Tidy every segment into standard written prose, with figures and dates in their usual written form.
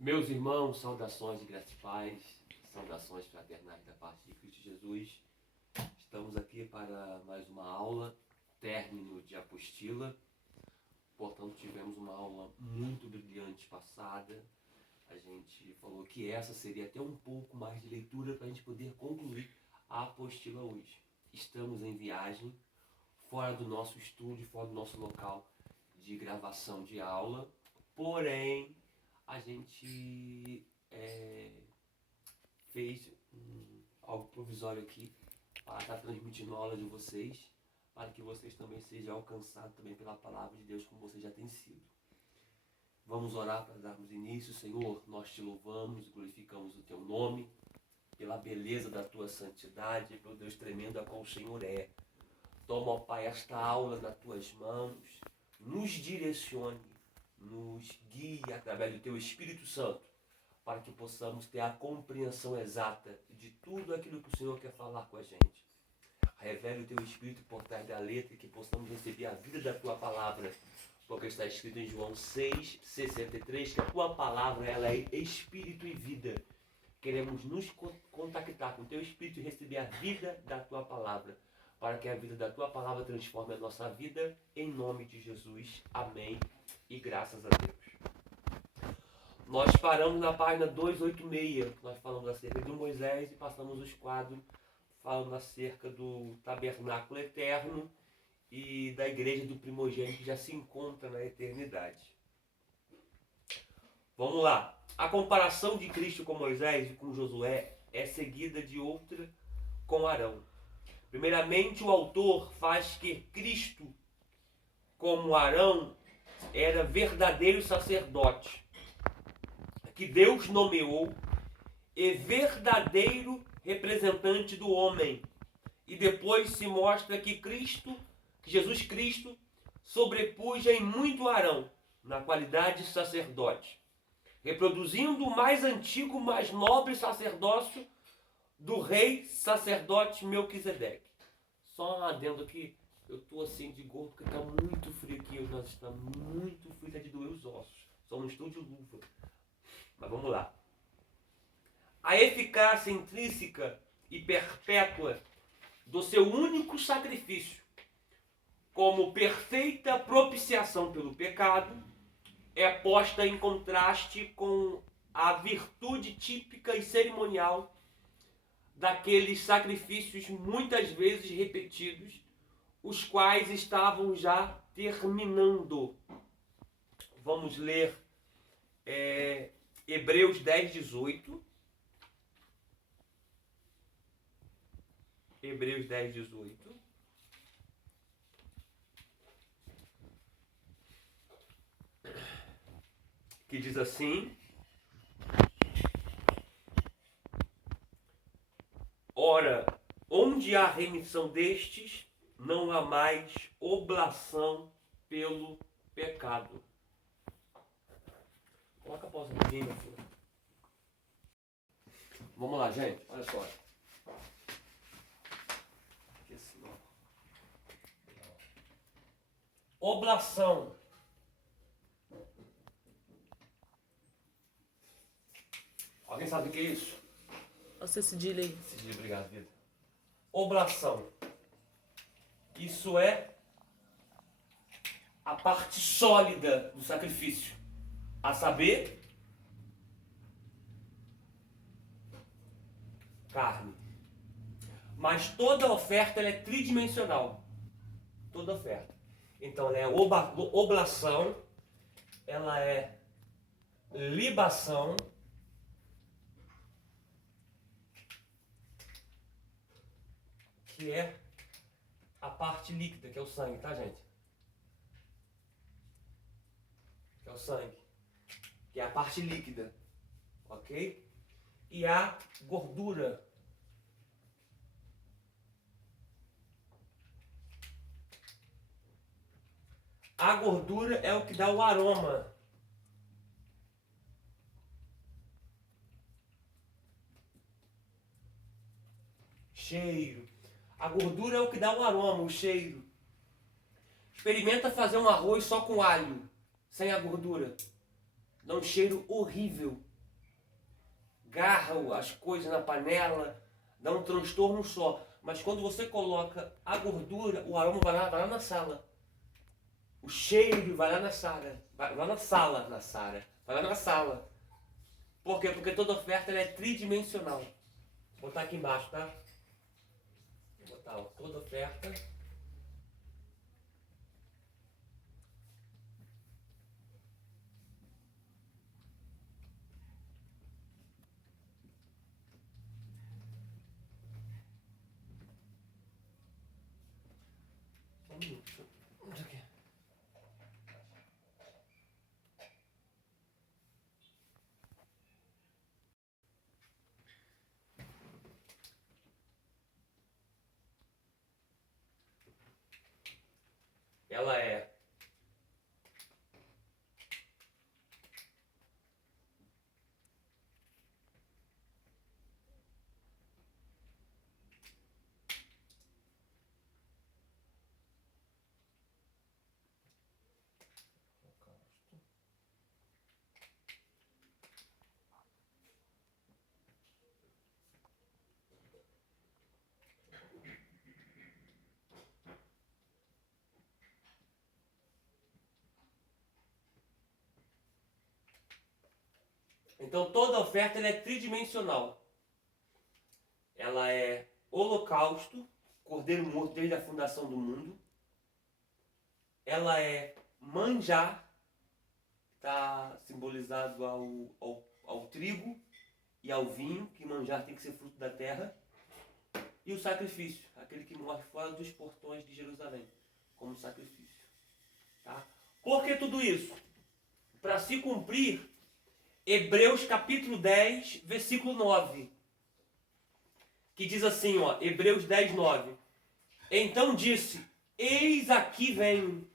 Meus irmãos, saudações de graça e paz, saudações fraternais da parte de Cristo Jesus. Estamos aqui para mais uma aula, término de apostila. Portanto, tivemos uma aula muito brilhante passada. A gente falou que essa seria até um pouco mais de leitura para a gente poder concluir a apostila hoje. Estamos em viagem, fora do nosso estúdio, fora do nosso local de gravação de aula, porém a gente fez algo provisório aqui para estar transmitindo a aula de vocês, para que vocês também sejam alcançados também pela palavra de Deus como vocês já têm sido. Vamos orar para darmos início. Senhor, nós te louvamos e glorificamos o teu nome, pela beleza da tua santidade, pelo Deus tremendo a qual o Senhor é. Toma, ó Pai, esta aula nas tuas mãos, nos direcione, nos guie através do teu Espírito Santo, para que possamos ter a compreensão exata de tudo aquilo que o Senhor quer falar com a gente. Revele o teu Espírito por trás da letra, que possamos receber a vida da tua palavra, porque está escrito em João 6,63, que a tua palavra ela é Espírito e vida. Queremos nos contactar com o teu Espírito e receber a vida da tua palavra, para que a vida da tua palavra transforme a nossa vida, em nome de Jesus. Amém. E graças a Deus. Nós paramos na página 286, nós falamos acerca de Moisés e passamos os quadros falando acerca do tabernáculo eterno e da igreja do primogênito que já se encontra na eternidade. Vamos lá. A comparação de Cristo com Moisés e com Josué é seguida de outra com Arão. Primeiramente, o autor faz que Cristo, como Arão, era verdadeiro sacerdote, que Deus nomeou, e verdadeiro representante do homem. E depois se mostra que Jesus Cristo, sobrepuja em muito Arão, na qualidade de sacerdote, reproduzindo o mais antigo, mais nobre sacerdócio do rei sacerdote Melquisedeque. Só um adendo aqui, eu estou assim de gorro porque está muito frio aqui, nós estamos muito frio, está de doer os ossos, só não estou de luva. Mas vamos lá. A eficácia intrínseca e perpétua do seu único sacrifício, como perfeita propiciação pelo pecado, é posta em contraste com a virtude típica e cerimonial daqueles sacrifícios muitas vezes repetidos, os quais estavam já terminando. Vamos ler Hebreus 10:18. Hebreus 10:18. Que diz assim: ora, onde há remissão destes, não há mais oblação pelo pecado. Coloca a pausa aqui, meu filho. Vamos lá, gente. Olha só. Oblação. Alguém sabe o que é isso? Você cedilha aí. Cedilha, obrigado, vida. Oblação. Isso é a parte sólida do sacrifício. A saber, carne. Mas toda oferta ela é tridimensional. Toda oferta. Então ela é oblação, ela é libação, que é a parte líquida, que é o sangue, tá, gente? Que é o sangue, que é a parte líquida, ok? E a gordura. A gordura é o que dá o aroma. Cheiro. A gordura é o que dá o aroma, o cheiro. Experimenta fazer um arroz só com alho, sem a gordura. Dá um cheiro horrível. garra as coisas na panela, dá um transtorno só. Mas quando você coloca a gordura, o aroma vai lá na sala. O cheiro vai lá na sala. Vai lá na sala. Por quê? Porque toda oferta ela é tridimensional. Vou botar aqui embaixo, tá? Vou botar, ó, toda oferta. Só um minuto. Onde é que é? Ela é então toda oferta ela é tridimensional. Ela é holocausto, cordeiro morto desde a fundação do mundo. Ela é manjar, está simbolizado ao trigo e ao vinho, que manjar tem que ser fruto da terra. E o sacrifício, aquele que morre fora dos portões de Jerusalém, como sacrifício. Tá? Por que tudo isso? Para se cumprir Hebreus capítulo 10, versículo 9. Que diz assim, ó, Hebreus 10, 9. Então disse, eis aqui venho,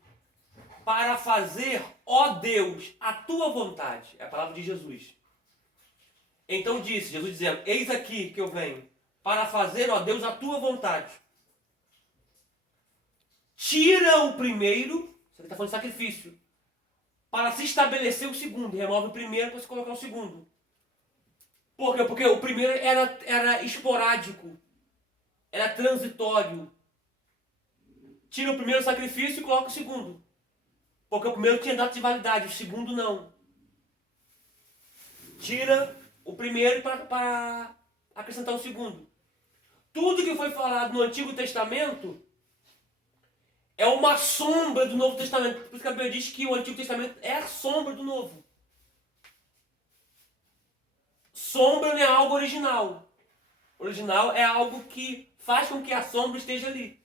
para fazer, ó Deus, a tua vontade. É a palavra de Jesus. Então disse, Jesus dizendo, eis aqui que eu venho, para fazer, ó Deus, a tua vontade. Tira o primeiro, você está falando de sacrifício, para se estabelecer o segundo. Remove o primeiro para se colocar o segundo. Por quê? Porque o primeiro era esporádico, era transitório. Tira o primeiro sacrifício e coloca o segundo. Porque o primeiro tinha data de validade, o segundo não. Tira o primeiro para acrescentar o segundo. Tudo que foi falado no Antigo Testamento é uma sombra do Novo Testamento. Por isso que a Bíblia diz que o Antigo Testamento é a sombra do Novo. Sombra não é algo original. Original é algo que faz com que a sombra esteja ali.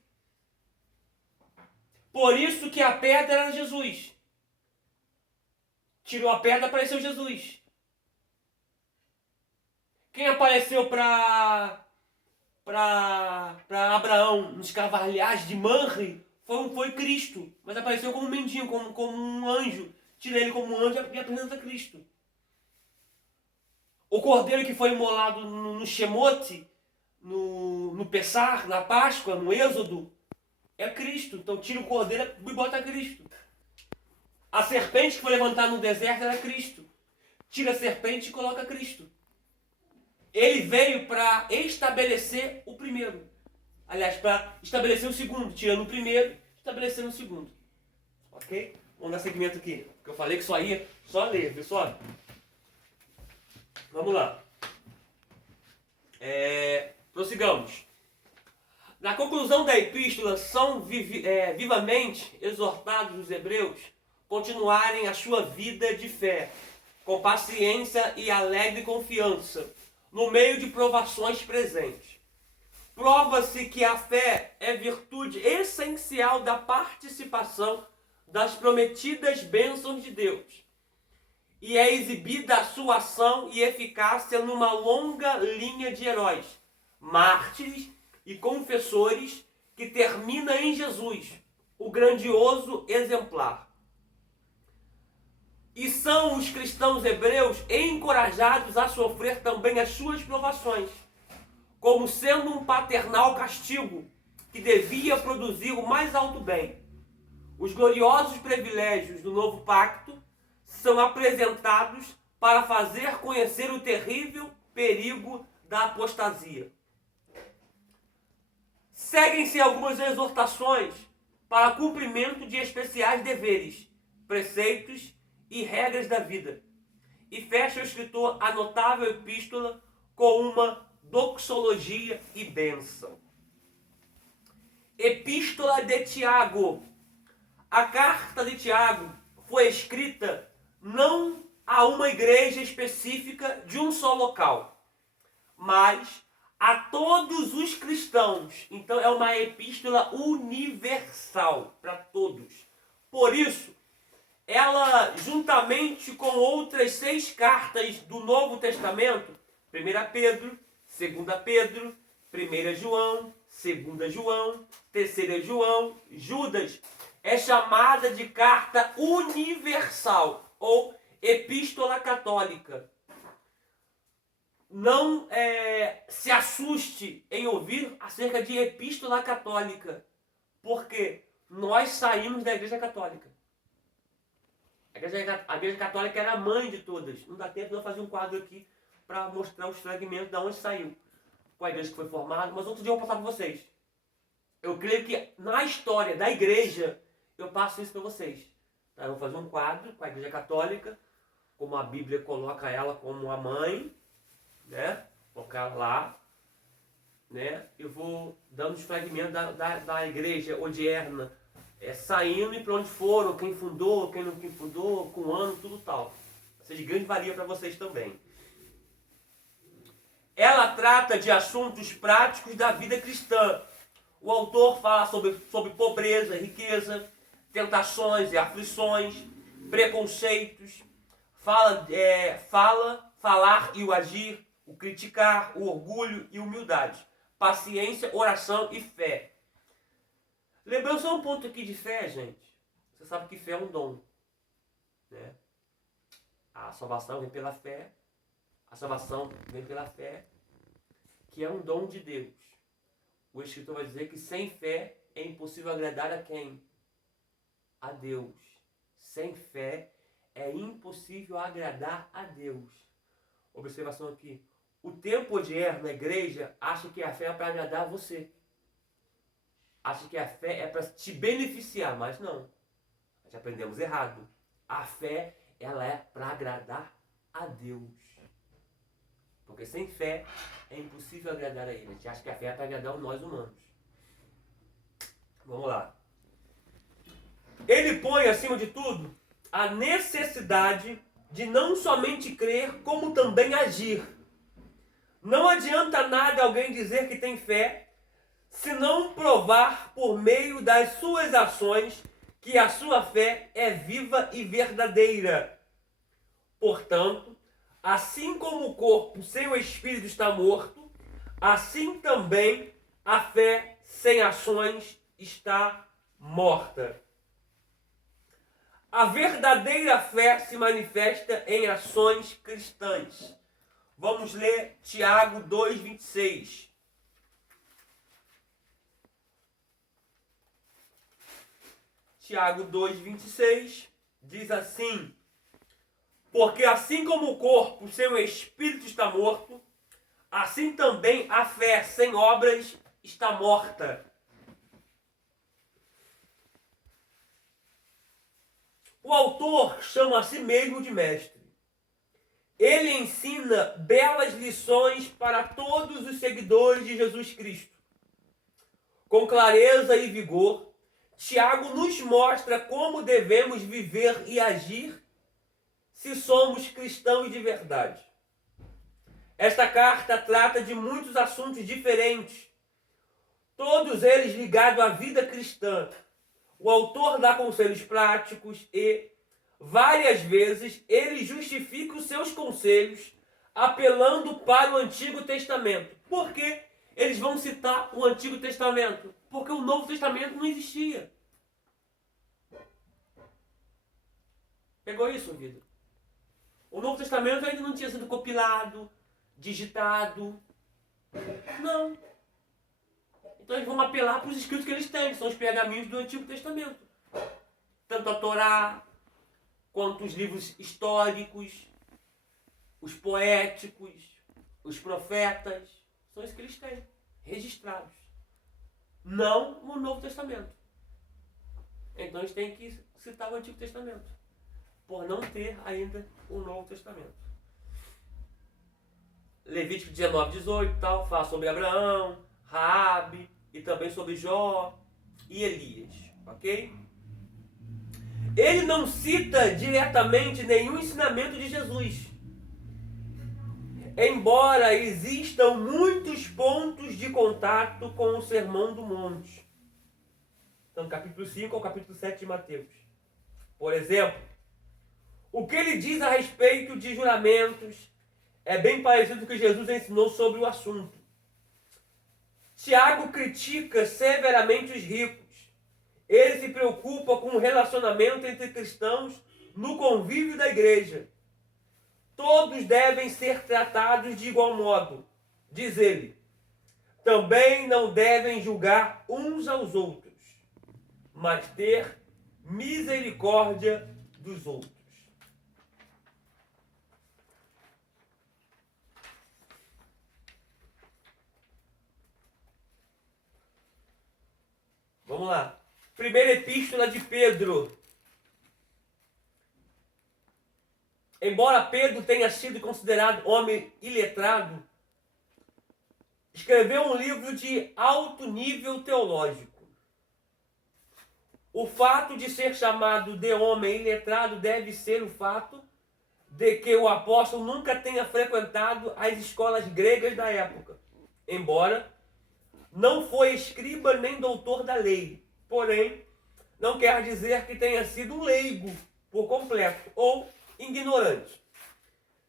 Por isso que a pedra era Jesus. Tirou a pedra, apareceu Jesus. Quem apareceu para Abraão nos carvalhais de Manre foi Cristo. Mas apareceu como um mendigo, como um anjo. Tira ele como um anjo e apresenta Cristo. O cordeiro que foi imolado no Shemote, no Pessar, na Páscoa, no Êxodo, é Cristo. Então tira o cordeiro e bota Cristo. A serpente que foi levantada no deserto era Cristo. Tira a serpente e coloca Cristo. Ele veio para estabelecer o primeiro. Aliás, para estabelecer o segundo. Tirando o primeiro, estabelecendo o segundo. Ok? Vamos dar seguimento aqui. Porque eu falei que só ia só ler, pessoal. Vamos lá. Prossigamos. Na conclusão da epístola, são vivamente exortados os hebreus continuarem a sua vida de fé, com paciência e alegre confiança, no meio de provações presentes. Prova-se que a fé é virtude essencial da participação das prometidas bênçãos de Deus, e é exibida a sua ação e eficácia numa longa linha de heróis, mártires e confessores que termina em Jesus, o grandioso exemplar. E são os cristãos hebreus encorajados a sofrer também as suas provações, como sendo um paternal castigo que devia produzir o mais alto bem. Os gloriosos privilégios do novo pacto são apresentados para fazer conhecer o terrível perigo da apostasia. Seguem-se algumas exortações para cumprimento de especiais deveres, preceitos e regras da vida. E fecha o escritor a notável epístola com uma doxologia e bênção. Epístola de Tiago. A carta de Tiago foi escrita não a uma igreja específica de um só local, mas a todos os cristãos. Então é uma epístola universal para todos. Por isso, ela, juntamente com outras 6 cartas do Novo Testamento, 1 Pedro, 2 Pedro, 1 João, 2 João, 3 João, Judas, é chamada de carta universal ou epístola católica. Não se assuste em ouvir acerca de epístola católica, porque nós saímos da Igreja Católica. A Igreja Católica era a mãe de todas. Não dá tempo de eu fazer um quadro aqui para mostrar os fragmentos de onde saiu, qual a igreja que foi formada, mas outro dia eu vou passar para vocês. Eu creio que na história da igreja eu passo isso para vocês. Tá? Eu vou fazer um quadro com a Igreja Católica, como a Bíblia coloca ela como a mãe, né? Colocar lá, né? Eu vou dando os fragmentos da igreja odierna, saindo e para onde foram, quem fundou, quem não fundou, com o ano, tudo tal. Ou seja, de grande valia para vocês também. Ela trata de assuntos práticos da vida cristã. O autor fala sobre pobreza, riqueza, tentações e aflições, preconceitos, falar e o agir, o criticar, o orgulho e humildade, paciência, oração e fé. Lembrando só um ponto aqui de fé, gente. Você sabe que fé é um dom, né? A salvação vem pela fé. A salvação vem pela fé, que é um dom de Deus. O escritor vai dizer que sem fé é impossível agradar a quem? A Deus. Sem fé é impossível agradar a Deus. Observação aqui. O tempo odierno na igreja acha que a fé é para agradar a você. Acha que a fé é para te beneficiar, mas não. Nós aprendemos errado. A fé, ela é para agradar a Deus. Porque sem fé é impossível agradar a Ele. A gente acha que a fé é para agradar nós humanos. Vamos lá. Ele põe, acima de tudo, a necessidade de não somente crer, como também agir. Não adianta nada alguém dizer que tem fé, se não provar por meio das suas ações que a sua fé é viva e verdadeira. Portanto, assim como o corpo sem o espírito está morto, assim também a fé sem ações está morta. A verdadeira fé se manifesta em ações cristãs. Vamos ler Tiago 2,26. Tiago 2,26 diz assim: porque assim como o corpo sem o espírito está morto, assim também a fé sem obras está morta. O autor chama a si mesmo de mestre. Ele ensina belas lições para todos os seguidores de Jesus Cristo. Com clareza e vigor, Tiago nos mostra como devemos viver e agir se somos cristãos de verdade. Esta carta trata de muitos assuntos diferentes, todos eles ligados à vida cristã. O autor dá conselhos práticos e, várias vezes, ele justifica os seus conselhos apelando para o Antigo Testamento. Por que eles vão citar o Antigo Testamento? Porque o Novo Testamento não existia. Pegou isso, vida? O Novo Testamento ainda não tinha sido compilado, digitado. Não. Então eles vão apelar para os escritos que eles têm, que são os pergaminhos do Antigo Testamento. Tanto a Torá, quanto os livros históricos, os poéticos, os profetas, são isso que eles têm, registrados. Não no Novo Testamento. Então eles têm que citar o Antigo Testamento, por não ter ainda o Novo Testamento. Levítico 19, 18 tal, fala sobre Abraão, Raabe e também sobre Jó e Elias, ok? Ele não cita diretamente nenhum ensinamento de Jesus, embora existam muitos pontos de contato com o Sermão do Monte. Então, capítulo 5 ao capítulo 7 de Mateus. Por exemplo, o que ele diz a respeito de juramentos é bem parecido com o que Jesus ensinou sobre o assunto. Tiago critica severamente os ricos. Ele se preocupa com o relacionamento entre cristãos no convívio da igreja. Todos devem ser tratados de igual modo, diz ele. Também não devem julgar uns aos outros, mas ter misericórdia dos outros. Vamos lá. Primeira epístola de Pedro. Embora Pedro tenha sido considerado homem iletrado, escreveu um livro de alto nível teológico. O fato de ser chamado de homem iletrado deve ser o fato de que o apóstolo nunca tenha frequentado as escolas gregas da época, embora não foi escriba nem doutor da lei. Porém, não quer dizer que tenha sido leigo por completo ou ignorante.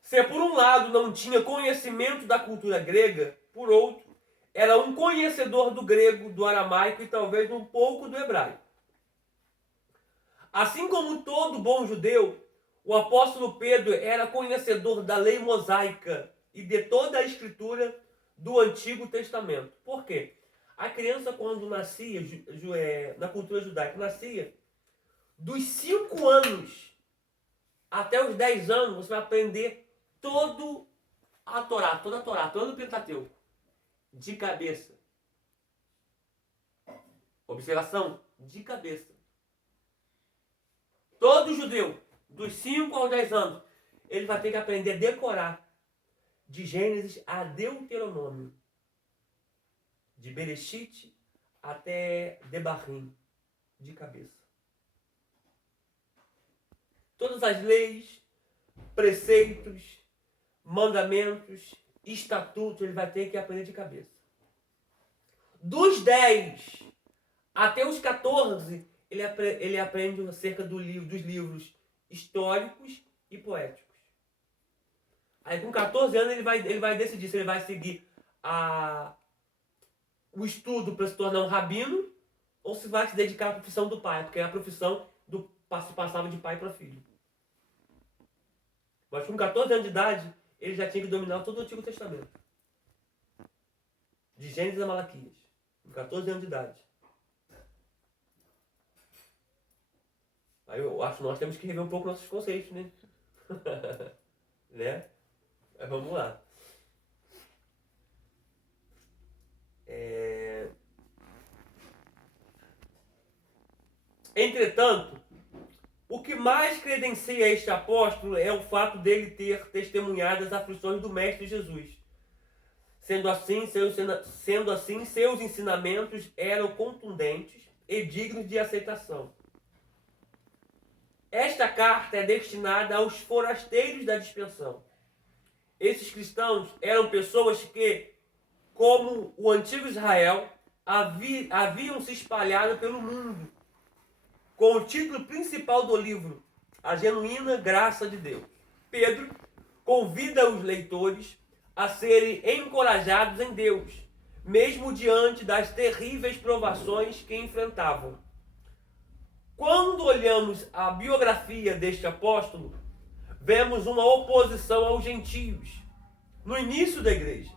Se por um lado não tinha conhecimento da cultura grega, por outro, era um conhecedor do grego, do aramaico e talvez um pouco do hebraico. Assim como todo bom judeu, o apóstolo Pedro era conhecedor da lei mosaica e de toda a escritura do Antigo Testamento. Por quê? A criança, quando nascia, na cultura judaica, nascia, dos 5 anos até os 10 anos, você vai aprender toda a Torá, todo o Pentateuco, de cabeça. Observação, de cabeça. Todo judeu, dos 5 aos 10 anos, ele vai ter que aprender a decorar, de Gênesis a Deuteronômio. De Bereshit até Devarim, de cabeça. Todas as leis, preceitos, mandamentos, estatutos, ele vai ter que aprender de cabeça. Dos 10 até os 14, ele aprende acerca dos livros históricos e poéticos. Aí com 14 anos ele vai decidir se ele vai seguir o estudo para se tornar um rabino ou se vai se dedicar à profissão do pai, porque é a profissão se passava de pai para filho. Mas com 14 anos de idade, ele já tinha que dominar todo o Antigo Testamento. De Gênesis a Malaquias. Com 14 anos de idade. Aí eu acho que nós temos que rever um pouco nossos conceitos, né? Né? Mas vamos lá. Entretanto, o que mais credencia este apóstolo é o fato dele ter testemunhado as aflições do Mestre Jesus. Sendo assim, seus ensinamentos eram contundentes e dignos de aceitação. Esta carta é destinada aos forasteiros da dispersão. Esses cristãos eram pessoas que, como o antigo Israel, haviam se espalhado pelo mundo, com o título principal do livro, A Genuína Graça de Deus. Pedro convida os leitores a serem encorajados em Deus, mesmo diante das terríveis provações que enfrentavam. Quando olhamos a biografia deste apóstolo, vemos uma oposição aos gentios no início da igreja.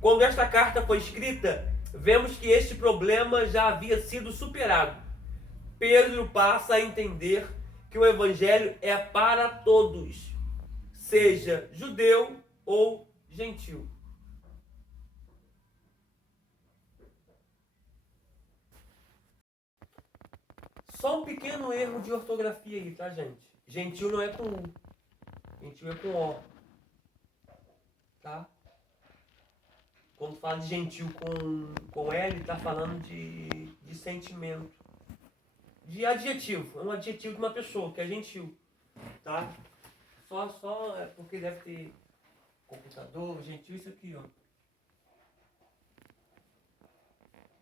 Quando esta carta foi escrita, vemos que este problema já havia sido superado. Pedro passa a entender que o evangelho é para todos, seja judeu ou gentil. Só um pequeno erro de ortografia aí, tá, gente? Gentil não é com U. Gentil é com O. Tá? Quando fala de gentil com L, tá falando de sentimento. De adjetivo. É um adjetivo de uma pessoa, que é gentil. Tá? Só é porque deve ter computador, gentil, isso aqui, ó.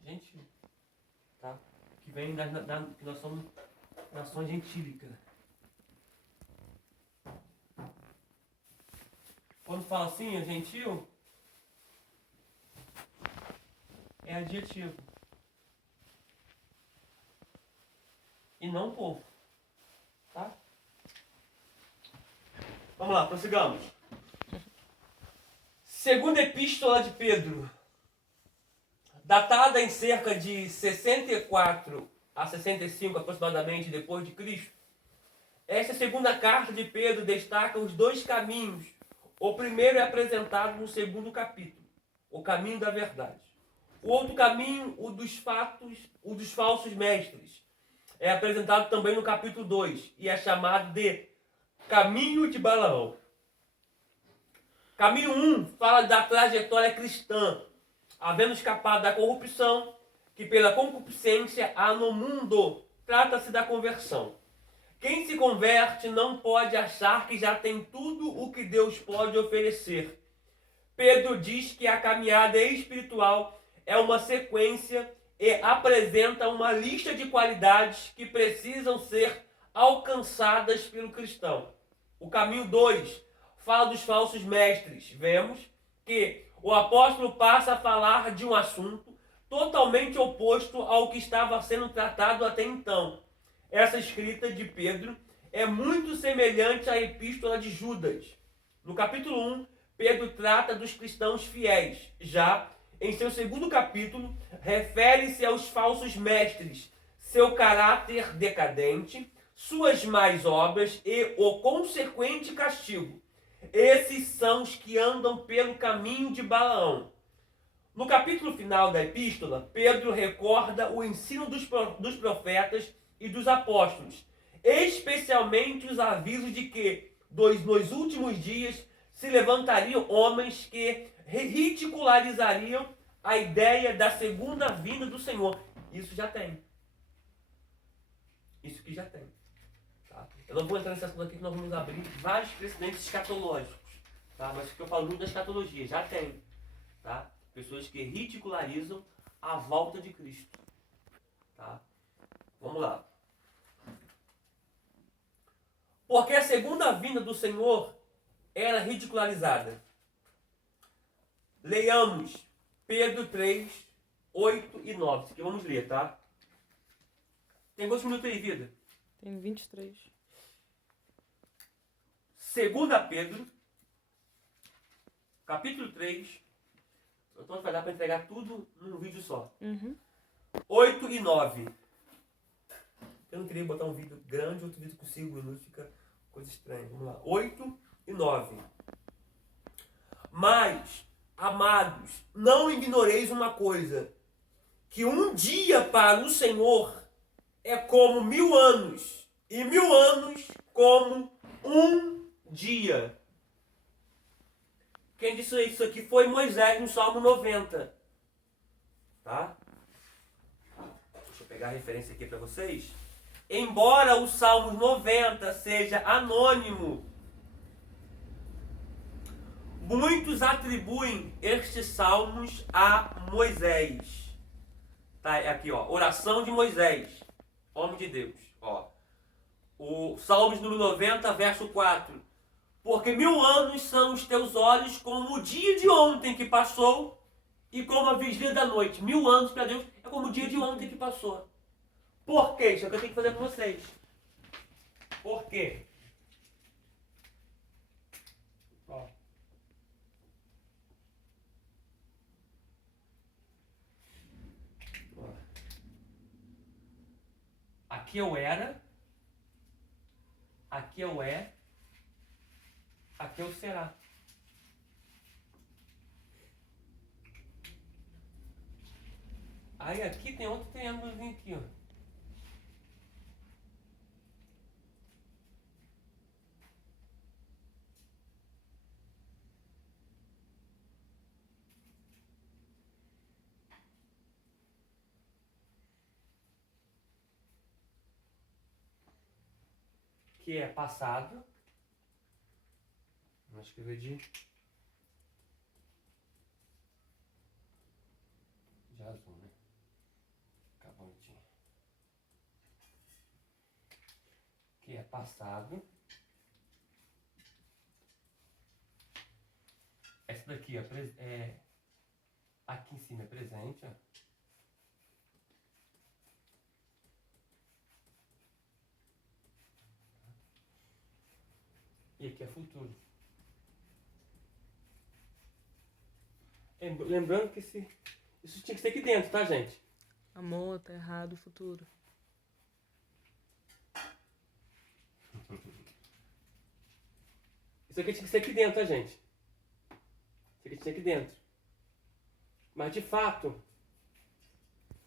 Gentil. Tá? Que vem que nós somos nação gentílica. Quando fala assim, é gentil, é adjetivo. E não povo. Tá? Vamos lá, prossigamos. Segunda Epístola de Pedro, datada em cerca de 64 a 65 aproximadamente depois de Cristo. Esta segunda carta de Pedro destaca os dois caminhos. O primeiro é apresentado no segundo capítulo, o caminho da verdade. O outro caminho, o dos falsos mestres, é apresentado também no capítulo 2 e é chamado de caminho de Balaão. Caminho 1 fala da trajetória cristã, havendo escapado da corrupção que pela concupiscência há no mundo. Trata-se da conversão. Quem se converte não pode achar que já tem tudo o que Deus pode oferecer. Pedro diz que a caminhada espiritual é uma sequência e apresenta uma lista de qualidades que precisam ser alcançadas pelo cristão. O caminho 2 fala dos falsos mestres. Vemos que o apóstolo passa a falar de um assunto totalmente oposto ao que estava sendo tratado até então. Essa escrita de Pedro é muito semelhante à epístola de Judas. No capítulo 1, Pedro trata dos cristãos fiéis. Já em seu segundo capítulo, refere-se aos falsos mestres, seu caráter decadente, suas más obras e o consequente castigo. Esses são os que andam pelo caminho de Balaão. No capítulo final da epístola, Pedro recorda o ensino dos profetas e dos apóstolos, especialmente os avisos de que, nos últimos dias, se levantariam homens que ridicularizariam a ideia da segunda vinda do Senhor. Isso já tem. Isso que já tem. Tá? Eu não vou entrar nesse assunto aqui, que nós vamos abrir vários precedentes escatológicos. Tá? Mas que eu falo muito da escatologia, já tem. Tá? Pessoas que ridicularizam a volta de Cristo. Tá? Vamos lá. Porque a segunda vinda do Senhor era ridicularizada. Leiamos Pedro 3, 8 e 9. Isso aqui vamos ler, tá? Tem quantos minutos aí, vida? Tem 23. Segunda Pedro, capítulo 3. Então vai dar para entregar tudo num vídeo só. 8 e 9. Eu não queria botar um vídeo grande, outro vídeo com 5 minutos, fica coisa estranha. Vamos lá. 8 e 9. Mas, amados, não ignoreis uma coisa, que um dia para o Senhor é como 1000 anos, e 1000 anos como um dia. Quem disse isso aqui foi Moisés no Salmo 90. Tá? Deixa eu pegar a referência aqui para vocês. Embora o Salmo 90 seja anônimo, muitos atribuem estes salmos a Moisés. Tá, aqui, ó, oração de Moisés, homem de Deus. Ó. O Salmos número 90, verso 4. Porque 1000 anos são os teus olhos como o dia de ontem que passou e como a vigília da noite. 1000 anos para Deus é como o dia de ontem que passou. Por quê? Isso é o que eu tenho que fazer com vocês. Por quê? Ó. Aqui é o era. Aqui é o é. Aqui é o será. Aí aqui tem outro triângulozinho aqui, ó. que é passado. Vamos escrever de azul, né? Acabou de... Que é passado. Essa daqui aqui em cima é presente, ó. E aqui é futuro. Lembrando que isso tinha que ser aqui dentro, tá, gente? Amor, tá errado o futuro. Isso aqui tinha que ser aqui dentro, tá, gente? Isso aqui tinha que ser aqui dentro. Mas de fato...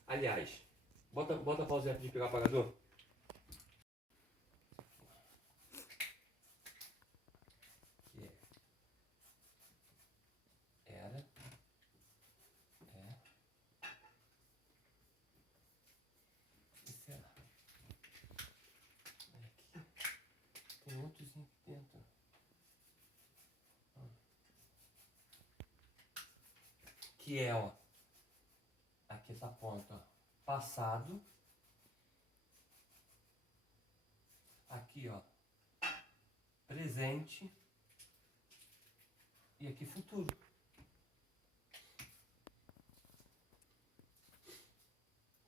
Aliás, bota a pausa de pegar o apagador. Tem outros aqui dentro. Que é, ó. Aqui essa ponta, ó. Passado. Aqui, ó. Presente. E aqui futuro.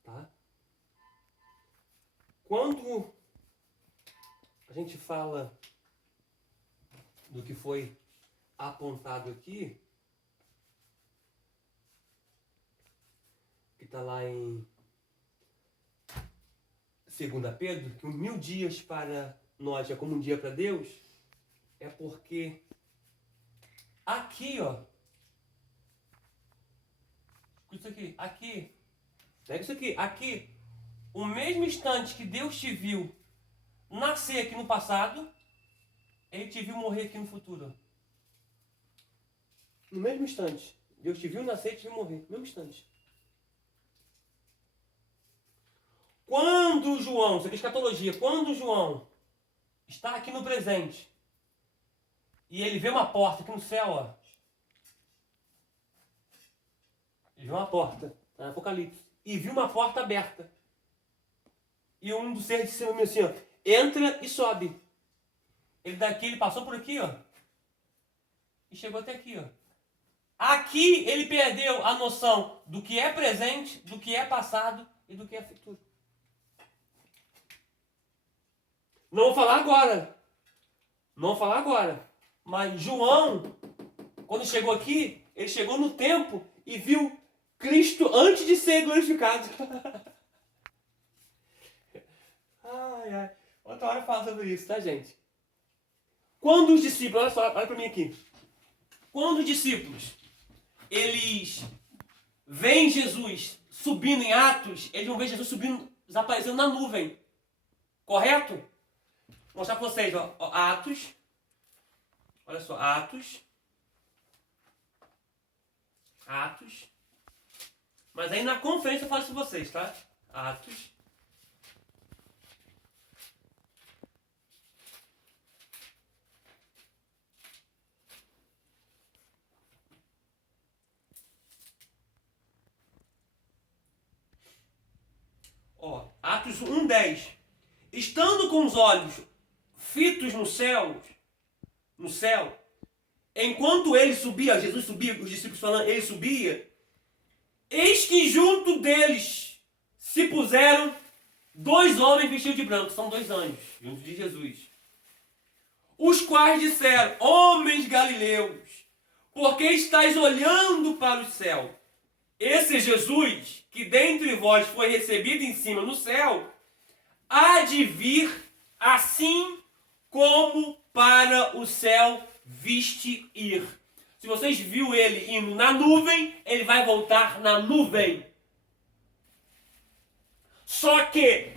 Tá? Quando a gente fala do que foi apontado aqui, que está lá em 2 Pedro, que 1000 dias para nós é como um dia para Deus, é porque aqui, ó, isso aqui, pega isso aqui, o mesmo instante que Deus te viu nascer aqui no passado, Ele te viu morrer aqui no futuro. No mesmo instante. Deus te viu nascer e te viu morrer. No mesmo instante. Quando João, isso aqui é escatologia, quando João está aqui no presente e ele vê uma porta aqui no céu, ó. Ele viu uma porta, tá? Apocalipse. E viu uma porta aberta. E um dos seres disse assim, ó, entra e sobe. Ele passou por aqui, ó. E chegou até aqui, ó. Aqui ele perdeu a noção do que é presente, do que é passado e do que é futuro. Não vou falar agora. Mas João, quando chegou aqui, ele chegou no tempo e viu Cristo antes de ser glorificado. Ai. Outra hora eu falo sobre isso, tá, gente? Quando os discípulos, olha só, olha pra mim aqui. Quando os discípulos, eles veem Jesus subindo em Atos, eles vão ver Jesus subindo, desaparecendo na nuvem. Correto? Vou mostrar pra vocês, ó, Atos. Olha só, Atos. Mas aí na conferência eu falo isso pra vocês, tá? Atos. Ó, Atos 1:10. Estando com os olhos fitos no céu, enquanto ele subia, Jesus subia, os discípulos falando, ele subia, eis que junto deles se puseram 2 homens vestidos de branco, são 2 anjos, junto de Jesus, os quais disseram, homens galileus, por que estáis olhando para o céu? Esse Jesus, que dentre vós foi recebido em cima no céu, há de vir assim como para o céu viste ir. Se vocês viram ele indo na nuvem, ele vai voltar na nuvem. Só que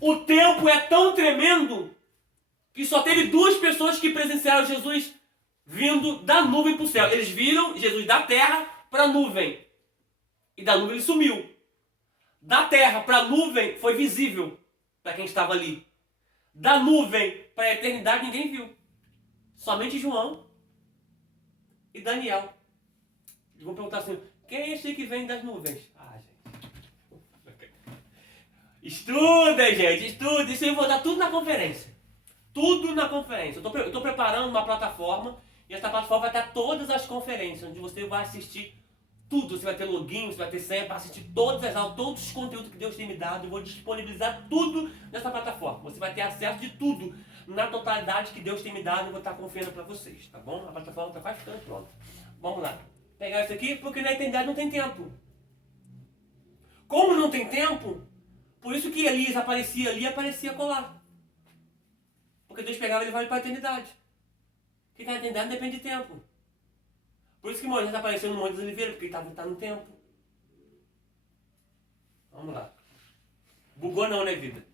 o tempo é tão tremendo que só teve 2 pessoas que presenciaram Jesus vindo da nuvem para o céu. Eles viram Jesus da terra para a nuvem. E da nuvem ele sumiu. Da terra para a nuvem foi visível para quem estava ali. Da nuvem para a eternidade ninguém viu. Somente João e Daniel. Eles vão perguntar assim, quem é esse que vem das nuvens? Ah, gente. Estuda, gente, estuda. Isso eu vou dar tudo na conferência. Tudo na conferência. Eu estou preparando uma plataforma e essa plataforma vai estar todas as conferências, onde você vai assistir tudo. Você vai ter login, você vai ter senha para assistir todas as aulas, todos os conteúdos que Deus tem me dado. Eu vou disponibilizar tudo nessa plataforma. Você vai ter acesso de tudo na totalidade que Deus tem me dado. Eu vou estar confiando para vocês, tá bom? A plataforma está quase ficando pronta. Vamos lá. Pegar isso aqui, porque na eternidade não tem tempo. Como não tem tempo, por isso que Elias aparecia ali e aparecia colar. Porque Deus pegava ele e vai para a eternidade. Porque na eternidade não depende de tempo. Por isso que Moisés apareceu no Monte das Oliveiras, porque ele está no tempo. Vamos lá. Bugou não, né, vida?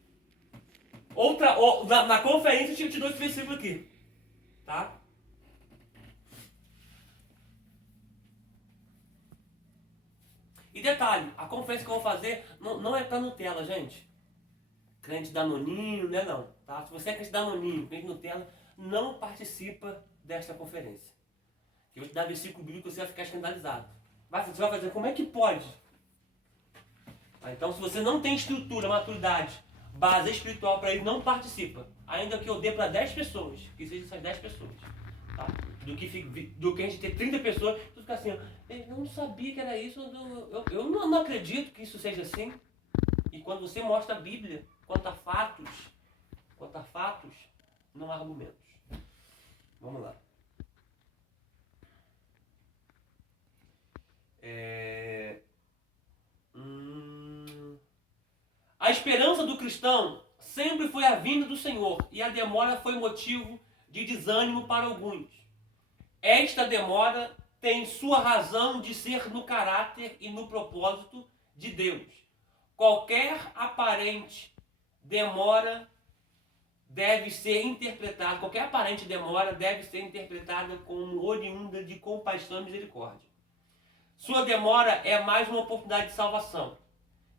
Na conferência eu te dou esse versículo aqui. Tá? E detalhe, a conferência que eu vou fazer não é para Nutella, gente. Crente Danoninho, né não. Tá? Se você é crente Danoninho, crente Nutella, não participa desta conferência. Eu vou te dar versículo bíblico e você vai ficar escandalizado. Você vai fazer, como é que pode? Então, se você não tem estrutura, maturidade, base espiritual para ele, não participa. Ainda que eu dê para 10 pessoas, que sejam essas 10 pessoas. Tá? Do que a gente ter 30 pessoas, tu fica assim, eu não sabia que era isso, eu não acredito que isso seja assim. E quando você mostra a Bíblia, quanto a fatos, não há argumentos. Vamos lá. A esperança do cristão sempre foi a vinda do Senhor, e a demora foi motivo de desânimo para alguns. Esta demora tem sua razão de ser no caráter e no propósito de Deus. Qualquer aparente demora deve ser interpretada como oriunda de compaixão e misericórdia. Sua demora é mais uma oportunidade de salvação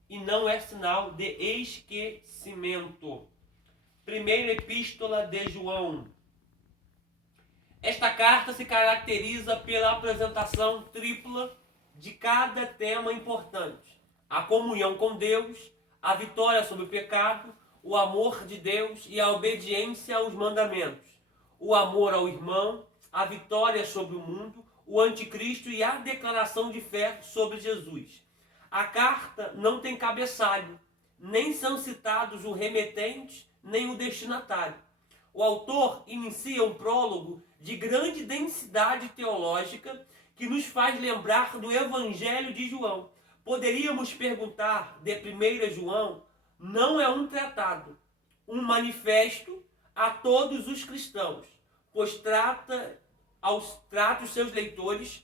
e não é sinal de esquecimento. Primeira Epístola de João. Esta carta se caracteriza pela apresentação tripla de cada tema importante: a comunhão com Deus, a vitória sobre o pecado, o amor de Deus e a obediência aos mandamentos, o amor ao irmão, a vitória sobre o mundo, o anticristo e a declaração de fé sobre Jesus. A carta não tem cabeçalho, nem são citados o remetente, nem o destinatário. O autor inicia um prólogo de grande densidade teológica que nos faz lembrar do Evangelho de João. Poderíamos perguntar de 1 João, não é um tratado, um manifesto a todos os cristãos, pois trata os seus leitores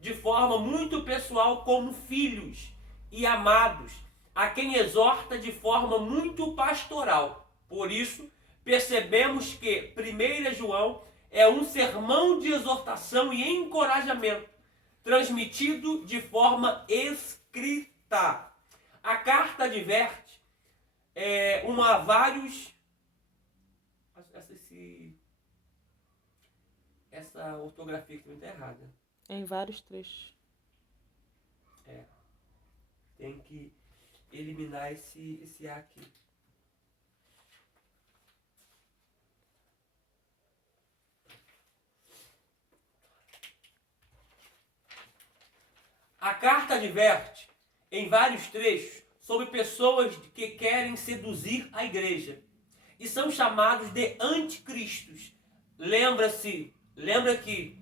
de forma muito pessoal como filhos e amados, a quem exorta de forma muito pastoral. Por isso, percebemos que 1 João é um sermão de exortação e encorajamento, transmitido de forma escrita. A carta adverte essa ortografia aqui está errada. Em vários trechos. Tem que eliminar esse A aqui. A carta adverte em vários trechos sobre pessoas que querem seduzir a igreja e são chamados de anticristos. Lembra que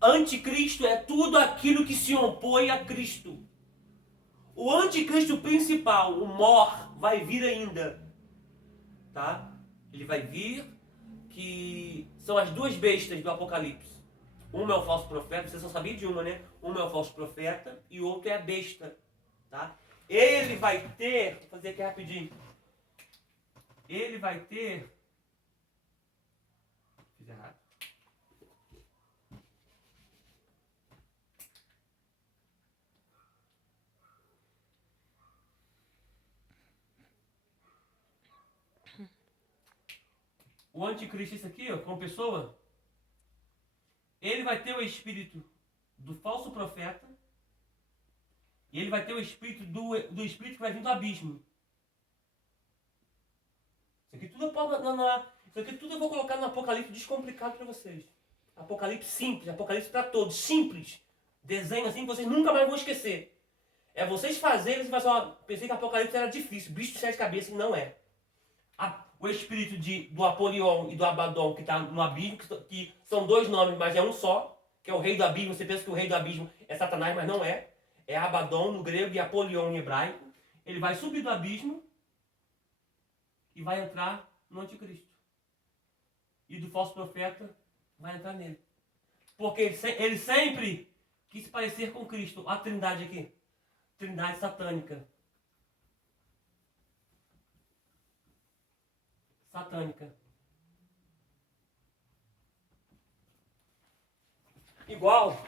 anticristo é tudo aquilo que se opõe a Cristo. O anticristo principal, o Mor, vai vir ainda. Tá? Ele vai vir, que são as duas bestas do Apocalipse. Uma é o falso profeta, você só sabia de uma, né? Uma é o falso profeta e o outro é a besta. Tá? Ele vai ter, vou fazer aqui rapidinho. Ele vai ter... Fiz errado. o anticristo, esse aqui, ó, como pessoa, ele vai ter o espírito do falso profeta e ele vai ter o espírito do espírito que vai vir do abismo. Isso aqui tudo eu vou colocar no Apocalipse descomplicado para vocês. Apocalipse simples, Apocalipse para todos, simples. Desenho assim que vocês nunca mais vão esquecer. É vocês fazerem, você vai falar, pensei que Apocalipse era difícil, bicho de sete cabeças, e não é. O espírito do Apolion e do Abaddon, que está no abismo, que são dois nomes, mas é um só, que é o rei do abismo. Você pensa que o rei do abismo é Satanás, mas não é. É Abaddon no grego e Apolion em hebraico. Ele vai subir do abismo e vai entrar no anticristo. E do falso profeta vai entrar nele. Porque ele sempre quis se parecer com Cristo. A trindade aqui. Trindade satânica. Satânica. Igual.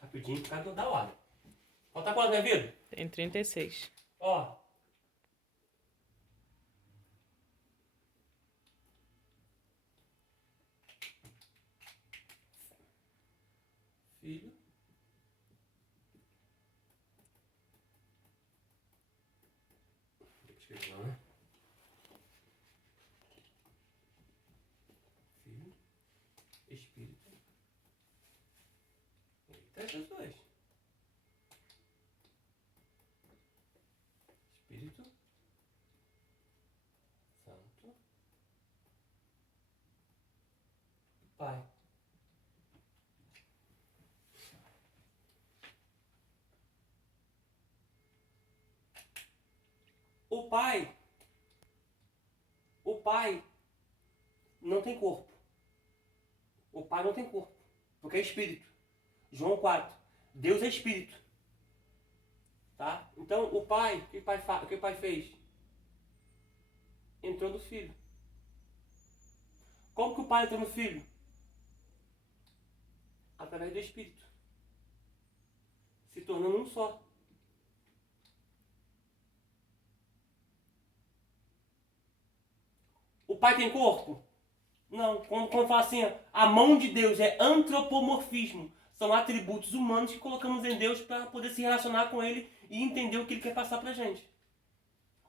Rapidinho, por causa da hora. Falta quanto, minha vida? Tem 36. Ó. Filho. Esqueci, não, né? Filho. Espírito. Eita, esses dois. Espírito Santo. Pai. O pai não tem corpo. O pai não tem corpo, porque é espírito. João 4. Deus é espírito. Tá? Então, o pai, o que o pai fez? Entrou no filho. Como que o pai entrou no filho? Através do espírito. Se tornando um só. O pai tem corpo? Não. Quando fala assim, a mão de Deus é antropomorfismo. São atributos humanos que colocamos em Deus para poder se relacionar com Ele e entender o que Ele quer passar pra gente.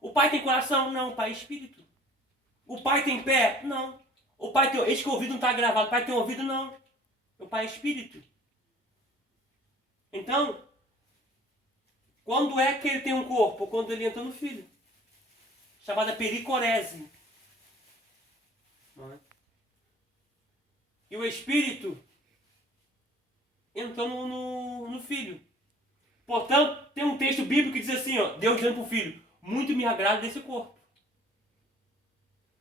O pai tem coração? Não. O pai é espírito. O pai tem pé? Não. O pai tem... Esse que o ouvido não está gravado. O pai tem ouvido? Não. O pai é espírito. Então, quando é que ele tem um corpo? Quando ele entra no filho. Chamada pericorese. Não é? E o espírito entrou no filho. Portanto, tem um texto bíblico que diz assim, ó, Deus dizendo para o filho, muito me agrada desse corpo.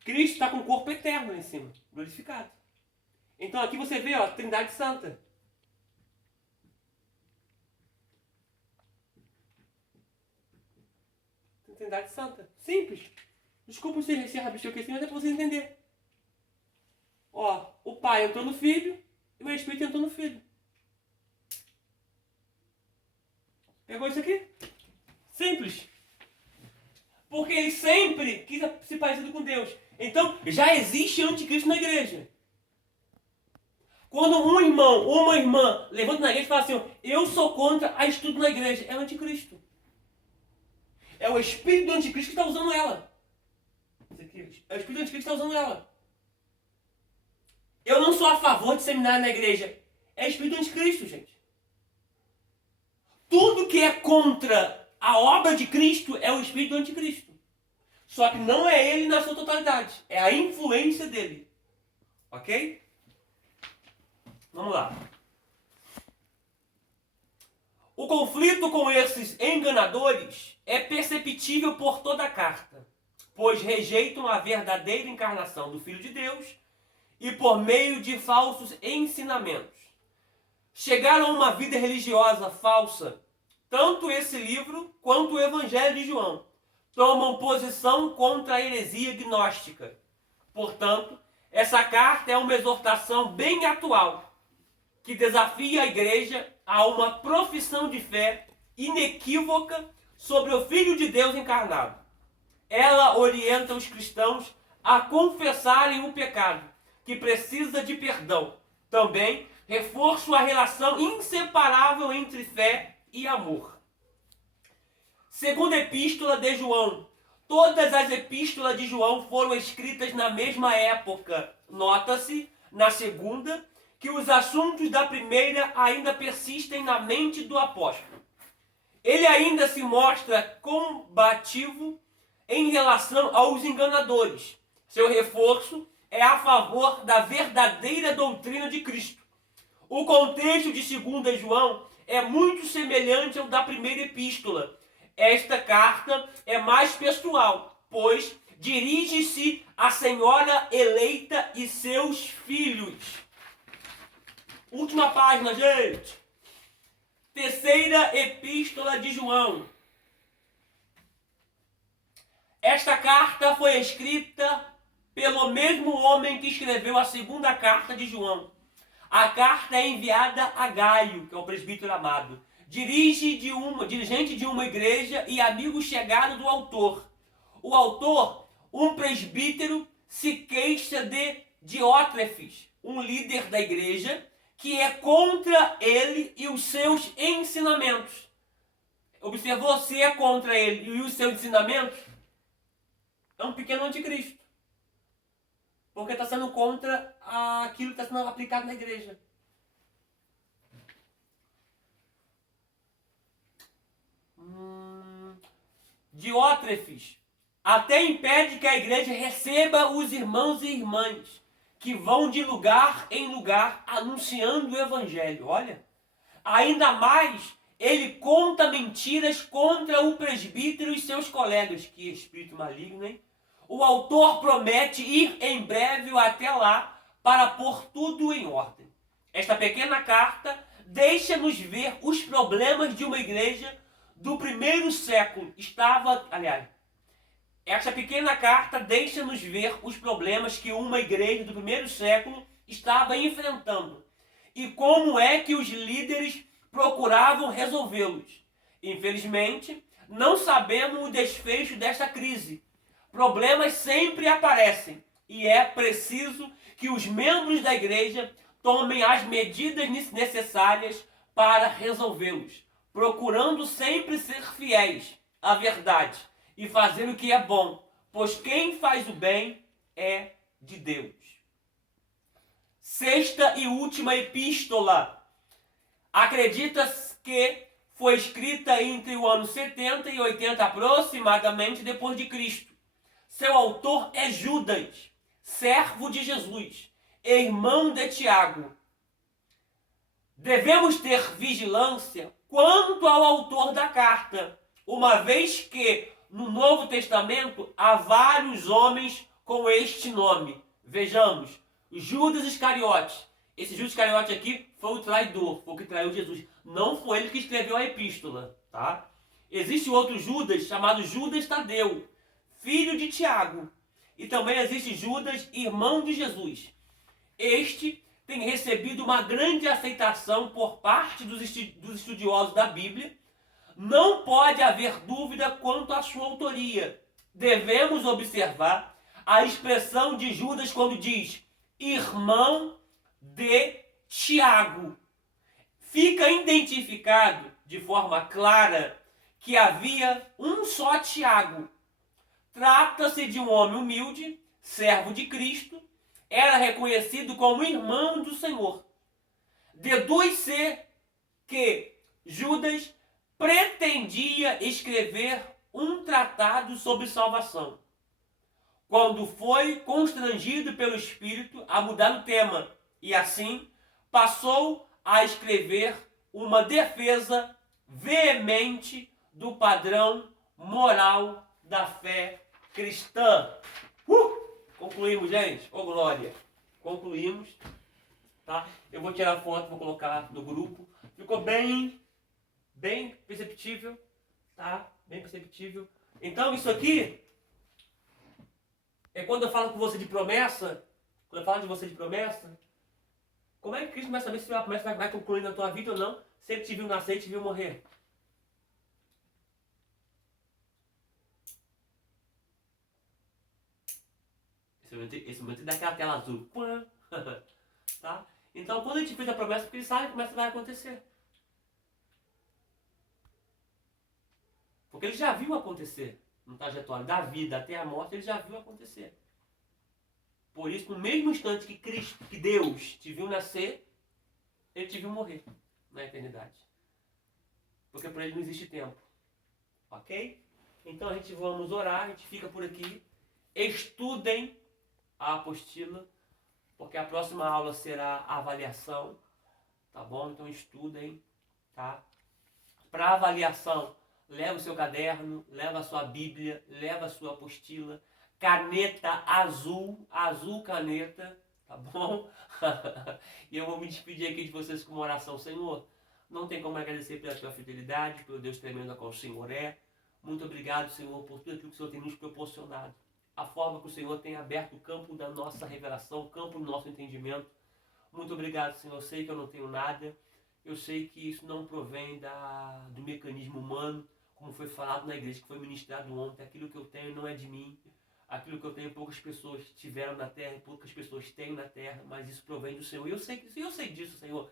Cristo está com o corpo eterno lá em cima, glorificado. Então aqui você vê, ó, Trindade Santa. Trindade Santa. Simples. Desculpa se rabichou aqui assim, mas é para você entender. Ó, o pai entrou no filho e o espírito entrou no filho. Pegou isso aqui? Simples. Porque ele sempre quis se parecer com Deus. Então, já existe anticristo na igreja. Quando um irmão ou uma irmã levanta na igreja e fala assim, eu sou contra a estudo na igreja, é o anticristo. É o espírito do anticristo que está usando ela. É o espírito do anticristo que está usando ela. Eu não sou a favor de seminário na igreja. É o espírito do anticristo, gente. Tudo que é contra a obra de Cristo é o espírito do anticristo. Só que não é ele na sua totalidade. É a influência dele. Ok? Vamos lá. O conflito com esses enganadores é perceptível por toda a carta, pois rejeitam a verdadeira encarnação do Filho de Deus e por meio de falsos ensinamentos chegaram a uma vida religiosa falsa. Tanto esse livro quanto o Evangelho de João tomam posição contra a heresia gnóstica. Portanto, essa carta é uma exortação bem atual, que desafia a igreja a uma profissão de fé inequívoca sobre o Filho de Deus encarnado. Ela orienta os cristãos a confessarem o pecado, que precisa de perdão. Também reforço a relação inseparável entre fé e amor. Segunda epístola de João. Todas as epístolas de João foram escritas na mesma época. Nota-se, na segunda, que os assuntos da primeira ainda persistem na mente do apóstolo. Ele ainda se mostra combativo em relação aos enganadores. Seu reforço é a favor da verdadeira doutrina de Cristo. O contexto de 2 João é muito semelhante ao da primeira epístola. Esta carta é mais pessoal, pois dirige-se à senhora eleita e seus filhos. Última página, gente. Terceira epístola de João. Esta carta foi escrita pelo mesmo homem que escreveu a segunda carta de João. A carta é enviada a Gaio, que é o presbítero amado, dirigente de uma igreja e amigo chegado do autor. O autor, um presbítero, se queixa de Diótrefes, um líder da igreja, que é contra ele e os seus ensinamentos. Observou? Se é contra ele e os seus ensinamentos, é um pequeno anticristo. Porque está sendo contra aquilo que está sendo aplicado na igreja. Diótrefes até impede que a igreja receba os irmãos e irmãs que vão de lugar em lugar anunciando o evangelho. Olha, ainda mais ele conta mentiras contra o presbítero e seus colegas. Que espírito maligno, hein? O autor promete ir em breve até lá para pôr tudo em ordem. Esta pequena carta deixa-nos ver os problemas de uma igreja do primeiro século. Esta pequena carta deixa-nos ver os problemas que uma igreja do primeiro século estava enfrentando e como é que os líderes procuravam resolvê-los. Infelizmente, não sabemos o desfecho desta crise. Problemas sempre aparecem e é preciso que os membros da igreja tomem as medidas necessárias para resolvê-los, procurando sempre ser fiéis à verdade e fazer o que é bom, pois quem faz o bem é de Deus. Sexta e última epístola. Acredita-se que foi escrita entre o ano 70 e 80 aproximadamente depois de Cristo. Seu autor é Judas, servo de Jesus, irmão de Tiago. Devemos ter vigilância quanto ao autor da carta, uma vez que no Novo Testamento há vários homens com este nome. Vejamos, Judas Iscariote. Esse Judas Iscariote aqui foi o traidor, foi o que traiu Jesus. Não foi ele que escreveu a epístola, tá? Existe outro Judas chamado Judas Tadeu, filho de Tiago. E também existe Judas, irmão de Jesus. Este tem recebido uma grande aceitação por parte dos estudiosos da Bíblia. Não pode haver dúvida quanto à sua autoria. Devemos observar a expressão de Judas quando diz irmão de Tiago. Fica identificado de forma clara que havia um só Tiago. Trata-se de um homem humilde, servo de Cristo, era reconhecido como irmão do Senhor. Deduz-se que Judas pretendia escrever um tratado sobre salvação, quando foi constrangido pelo Espírito a mudar o tema, e assim passou a escrever uma defesa veemente do padrão moral da fé cristã. Concluímos, gente? Ô, glória! Concluímos, tá? Eu vou tirar a foto, vou colocar no grupo. Ficou bem perceptível, tá? Bem perceptível. Então, isso aqui é quando eu falo com você de promessa. Quando eu falo de você de promessa, como é que Cristo vai saber se a promessa vai concluir na tua vida ou não? Se ele te viu nascer e te viu morrer. Esse momento dá aquela tela azul. Pã. Tá? Então, quando a gente fez a promessa, porque ele sabe que a promessa vai acontecer. Porque ele já viu acontecer no trajetório da vida até a morte, ele já viu acontecer. Por isso, no mesmo instante que Cristo, que Deus te viu nascer, ele te viu morrer na eternidade. Porque por ele não existe tempo. Ok? Então a gente vamos orar, a gente fica por aqui. Estudem a apostila, porque a próxima aula será a avaliação. Tá bom? Então estudem, tá? Para avaliação, leva o seu caderno, leva a sua Bíblia, leva a sua apostila, caneta azul, azul caneta, tá bom? E eu vou me despedir aqui de vocês com uma oração. Senhor, não tem como agradecer pela tua fidelidade, pelo Deus tremendo a qual o Senhor é. Muito obrigado, Senhor, por tudo aquilo que o Senhor tem nos proporcionado. A forma que o Senhor tem aberto o campo da nossa revelação, o campo do nosso entendimento. Muito obrigado, Senhor. Eu sei que eu não tenho nada. Eu sei que isso não provém do mecanismo humano, como foi falado na igreja, que foi ministrado ontem. Aquilo que eu tenho não é de mim. Aquilo que eu tenho, poucas pessoas tiveram na terra e poucas pessoas têm na terra, mas isso provém do Senhor. E eu sei disso, Senhor.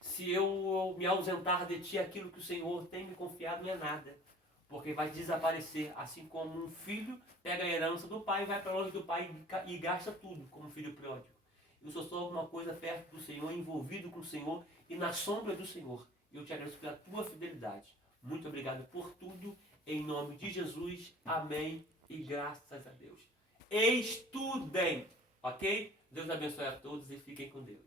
Se eu me ausentar de Ti, aquilo que o Senhor tem me confiado não é nada. Porque vai desaparecer, assim como um filho pega a herança do pai e vai para longe do pai e gasta tudo, como um filho pródigo. Eu sou só alguma coisa perto do Senhor, envolvido com o Senhor e na sombra do Senhor. E eu te agradeço pela tua fidelidade. Muito obrigado por tudo. Em nome de Jesus. Amém. E graças a Deus. Estudem. Ok? Deus abençoe a todos e fiquem com Deus.